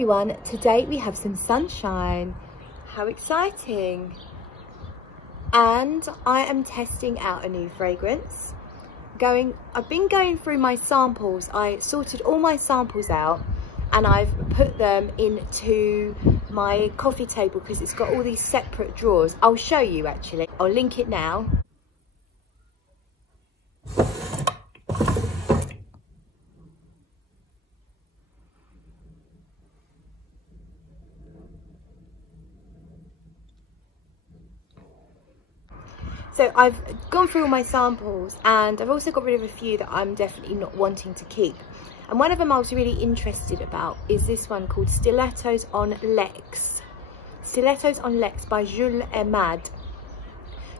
everyone, today we have some sunshine. How exciting. And I am testing out a new fragrance. I've been going through my samples. I sorted all my samples out and I've put them into my coffee table because it's got all these separate drawers. I'll show you actually. I'll link it now. So I've gone through all my samples and I've also got rid of a few that I'm definitely not wanting to keep. And one of them I was really interested about is this one called Stilettos on Lex. Stilettos on Lex by Jules and Mad.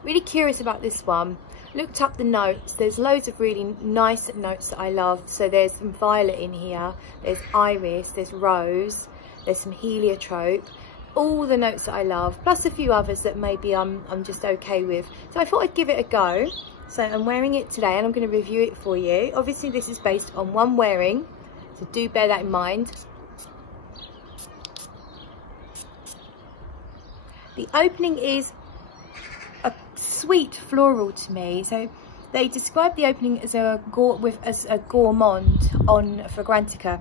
Really curious about this one. Looked up the notes. There's loads of really nice notes that I love. So there's some violet in here. There's iris. There's rose. There's some heliotrope. All the notes that I love, plus a few others that maybe I'm just okay with. So I thought I'd give it a go. So I'm wearing it today and I'm going to review it for you. Obviously this is based on one wearing, so do bear that in mind. The opening is a sweet floral to me. So they describe the opening as a gourmand on Fragrantica.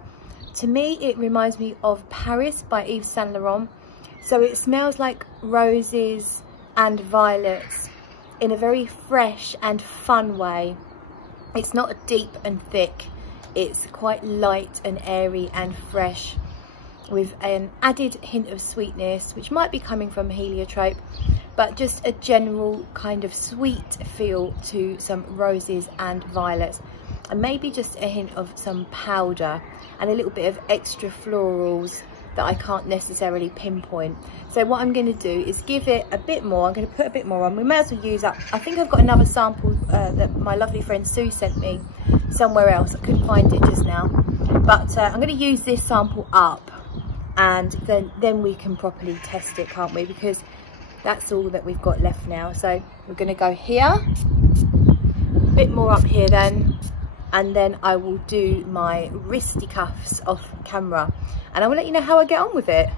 To me it reminds me of Paris by Yves Saint Laurent. So it smells like roses and violets in a very fresh and fun way. It's not deep and thick. It's quite light and airy and fresh with an added hint of sweetness, which might be coming from heliotrope, but just a general kind of sweet feel to some roses and violets. And maybe just a hint of some powder and a little bit of extra florals that I can't necessarily pinpoint. So what I'm going to do is give it a bit more. I'm going to put a bit more on. We may as well use up. I think I've got another sample that my lovely friend Sue sent me somewhere else. I couldn't find it just now. But I'm going to use this sample up and then we can properly test it, can't we? Because that's all that we've got left now. So we're going to go here, a bit more up here then. And then I will do my wristy cuffs off camera and I will let you know how I get on with it.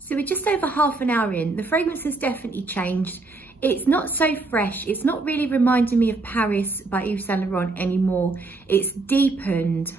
So we're just over half an hour in. The fragrance has definitely changed. It's not so fresh. It's not really reminding me of Paris by Yves Saint Laurent anymore. It's deepened.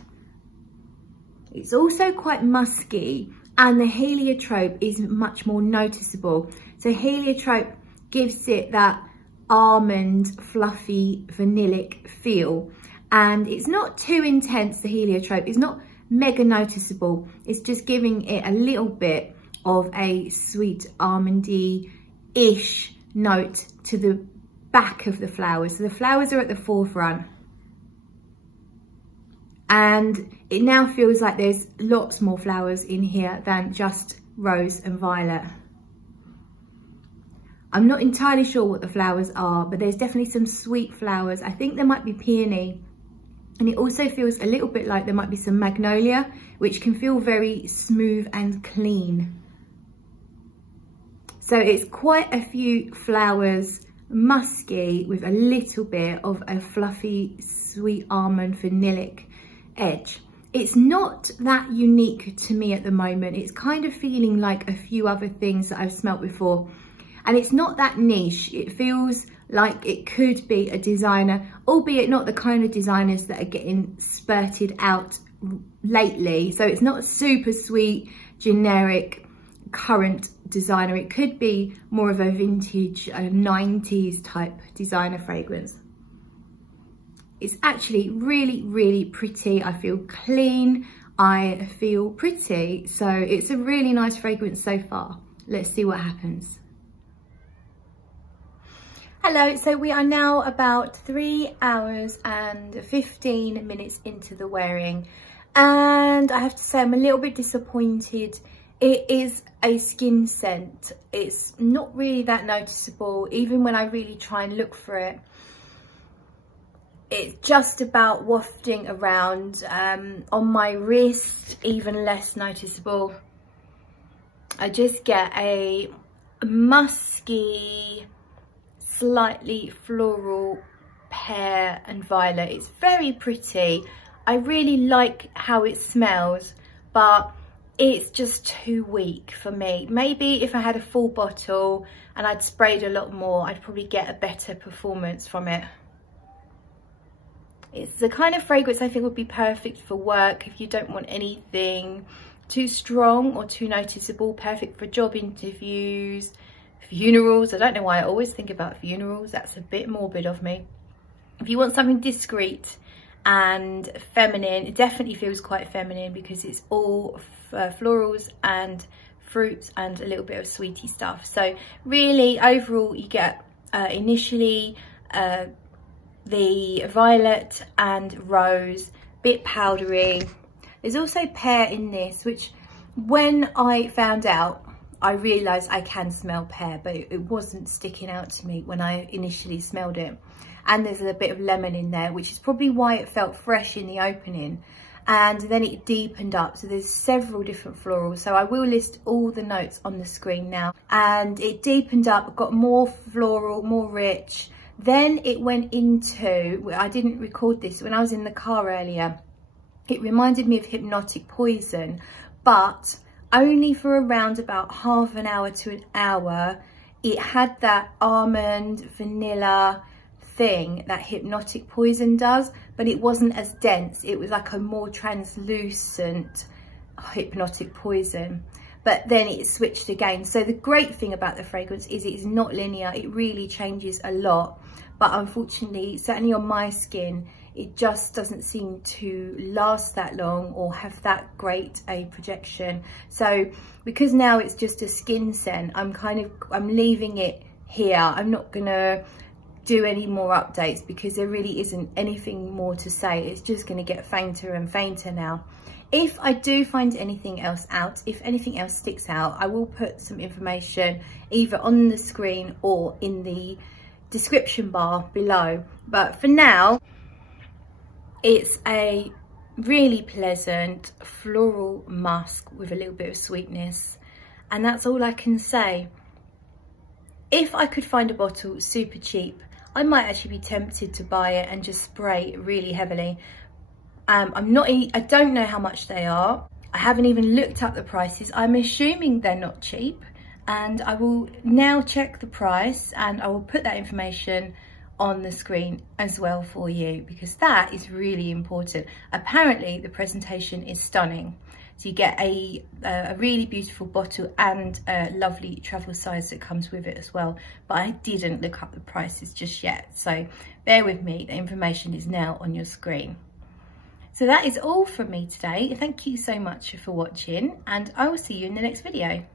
It's also quite musky and the heliotrope is much more noticeable. So heliotrope gives it that almond, fluffy, vanillic feel, and it's not too intense. The heliotrope is not mega noticeable. It's just giving it a little bit of a sweet almondy-ish note to the back of the flowers. So the flowers are at the forefront and it now feels like there's lots more flowers in here than just rose and violet. I'm not entirely sure what the flowers are, but there's definitely some sweet flowers. I think there might be peony. And it also feels a little bit like there might be some magnolia, which can feel very smooth and clean. So it's quite a few flowers, musky, with a little bit of a fluffy, sweet almond vanillic edge. It's not that unique to me at the moment. It's kind of feeling like a few other things that I've smelt before. And it's not that niche. It feels like it could be a designer, albeit not the kind of designers that are getting spurted out lately. So it's not super sweet, generic, current designer. It could be more of a vintage 90s type designer fragrance. It's actually really, really pretty. I feel clean. I feel pretty. So it's a really nice fragrance so far. Let's see what happens. Hello, so we are now about 3 hours and 15 minutes into the wearing and I have to say I'm a little bit disappointed. It is a skin scent. It's not really that noticeable even when I really try and look for it. It's just about wafting around on my wrist, even less noticeable. I just get a musky, slightly floral pear and violet. It's very pretty. I really like how it smells, but it's just too weak for me. Maybe if I had a full bottle and I'd sprayed a lot more, I'd probably get a better performance from it. It's the kind of fragrance I think would be perfect for work if you don't want anything too strong or too noticeable. Perfect for job interviews, funerals. I don't know why I always think about funerals. That's a bit morbid of me. If you want something discreet and feminine, it definitely feels quite feminine because it's all florals and fruits and a little bit of sweetie stuff. So really overall you get initially the violet and rose, bit powdery. There's also pear in this, which when I found out, I realised I can smell pear, but it wasn't sticking out to me when I initially smelled it. And there's a bit of lemon in there, which is probably why it felt fresh in the opening. And then it deepened up, so there's several different florals. So I will list all the notes on the screen now. And it deepened up, got more floral, more rich. Then it went into, I didn't record this when I was in the car earlier, it reminded me of Hypnotic Poison, but only for around about half an hour to an hour. It had that almond, vanilla thing that Hypnotic Poison does, but it wasn't as dense. It was like a more translucent Hypnotic Poison. But then it switched again. So the great thing about the fragrance is it's not linear. It really changes a lot. But unfortunately, certainly on my skin, it just doesn't seem to last that long or have that great a projection. So because now it's just a skin scent, I'm leaving it here. I'm not gonna do any more updates because there really isn't anything more to say. It's just gonna get fainter and fainter now. If I do find anything else out, if anything else sticks out, I will put some information either on the screen or in the description bar below. But for now, it's a really pleasant floral musk with a little bit of sweetness. And that's all I can say. If I could find a bottle super cheap, I might actually be tempted to buy it and just spray it really heavily. I don't know how much they are. I haven't even looked up the prices. I'm assuming they're not cheap, and I will now check the price and I will put that information on the screen as well for you, because that is really important. Apparently the presentation is stunning. So you get a really beautiful bottle and a lovely travel size that comes with it as well. But I didn't look up the prices just yet. So bear with me, the information is now on your screen. So that is all from me today. Thank you so much for watching, and I will see you in the next video.